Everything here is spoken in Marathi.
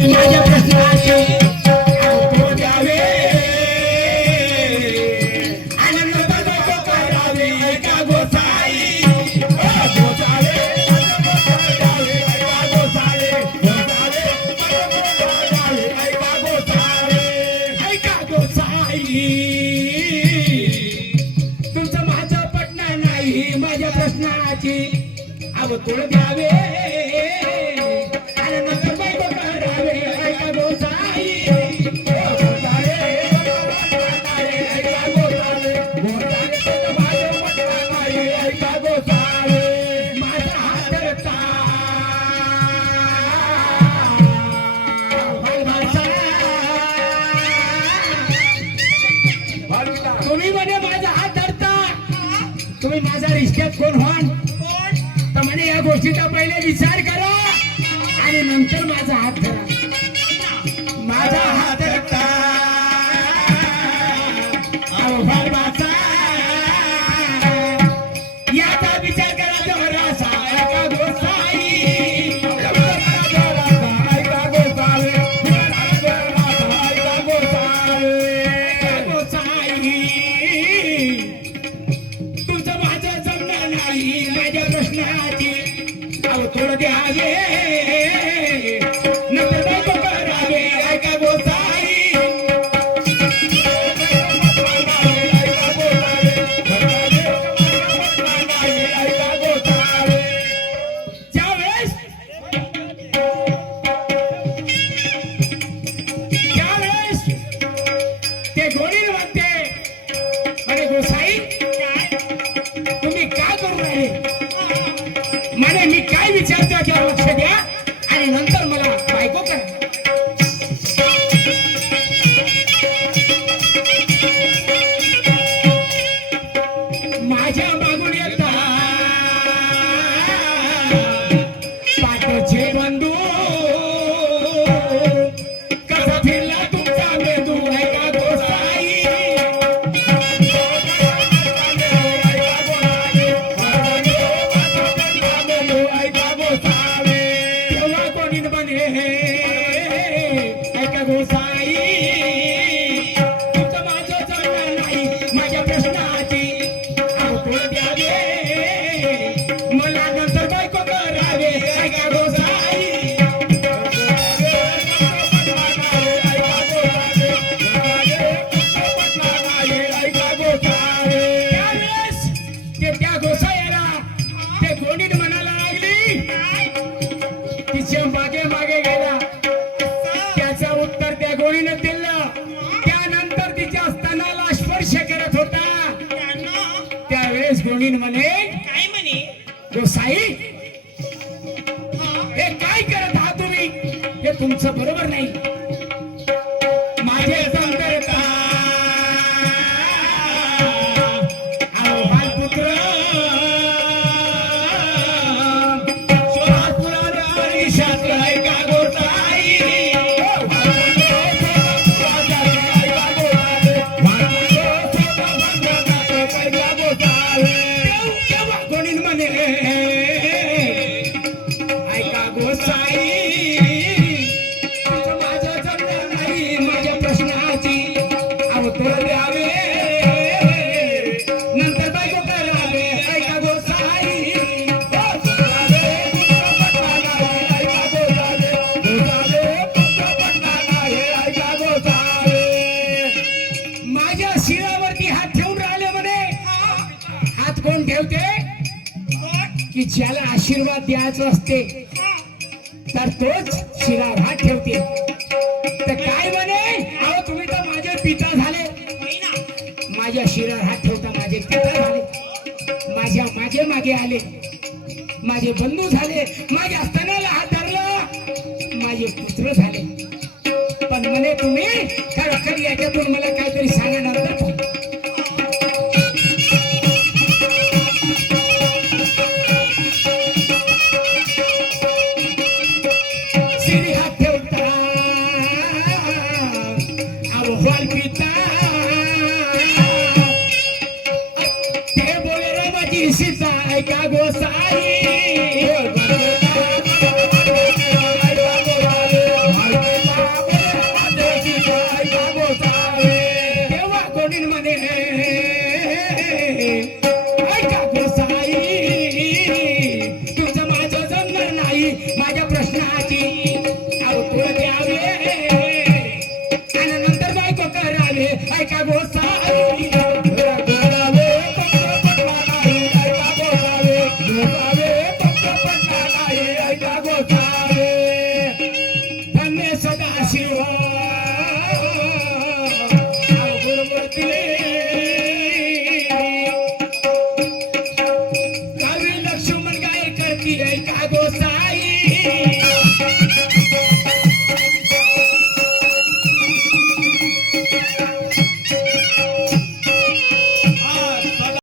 माझ्या प्रश्नाचे उत्तर द्यावे आनंद बायको करावे ऐका गोसाई गोसाळे ऐका गोसाळे ऐका गोसाळे ऐका गोसाई तुमचं माझं पटणार नाही माझ्या प्रश्नाची उत्तर द्यावे तुम्ही म्हणे माझा हात धरता तुम्ही माझा रिश्त्यात कोण व्हाल तर म्हणे या गोष्टीचा पहिले विचार करा आणि नंतर माझा हात धरा माझा हात धरता याचा विचार करा जरासा ऐका गोसाई ऐका गोसाई तुमचं माझं जमणार नाही माझ्या प्रश्नाची उत्तर द्यावे नंतर बायको करावे ऐका गोसाई ज्यावेळेस ते गोडील म्हणते म्हणे गोसाई तुम्ही काय करू राहिले म्हणे मी काय विचारतो त्यावर लक्ष द्या आणि नंतर मला बायको करा माझ्या मागून येता पाठचे बंधू कसा फिरला तुमचा मेंदू ऐका गोसाई तेव्हा कोणी म्हणे ऐका गोसाई तुमचं माझं चालणार नाही माझ्या प्रश्नाची उत्तर द्यावे मला नंतर बायको करावे ऐका गोसाई त्यावेळेस त्या गोसाईला ते गोंडीत म्हणायला लागली तिच्या मागे मागे गेला त्याचं उत्तर त्या गोळीनं दिलं त्यानंतर तिच्या स्तनाला स्पर्श करत होता त्यावेळेस गोळीन म्हणे काय म्हणे गोसाई हे काय करत आहात तुम्ही हे तुमचं बरोबर नाही माझे संतरता बालपुत्र सोलापुरात आणि शास्त्र ऐका गोसाई तेव्हा कोणी म्हणे ऐका गोसाई तुमचं माझं जमणार नाही माझ्या प्रश्नाची उत्तर द्यावे नंतर बायको करावे ऐका गोसाई माझ्या शिरावरती हात ठेवून राहिले म्हणे हात कोण ठेवते की ज्याला आशीर्वाद द्यायचा असते तर तोच शिरावर हात ठेवते तर काय म्हणे अहो तुम्ही तर माझे पिता झाले माझ्या शिरावर हात ठेवता माझे पिता झाले माझ्या मागे मागे आले माझे बंधू झाले माझ्या स्तनाला हात धरला माझे पुत्र झाले पण म्हणे तुम्ही खरोखर याच्यातून मला काहीतरी सांगणार का शिरी हात ठेवता अहवाल पिता ते बोले रे माझी सीता ऐका गोसाई माझ्या प्रश्नाची उत्तर द्यावे आणि नंतर बायको करावे ऐका गोसावी करावे फक्त पटवा नाही ऐका गोसावे गोसावे फक्त पटवा नाही ऐका गोसावी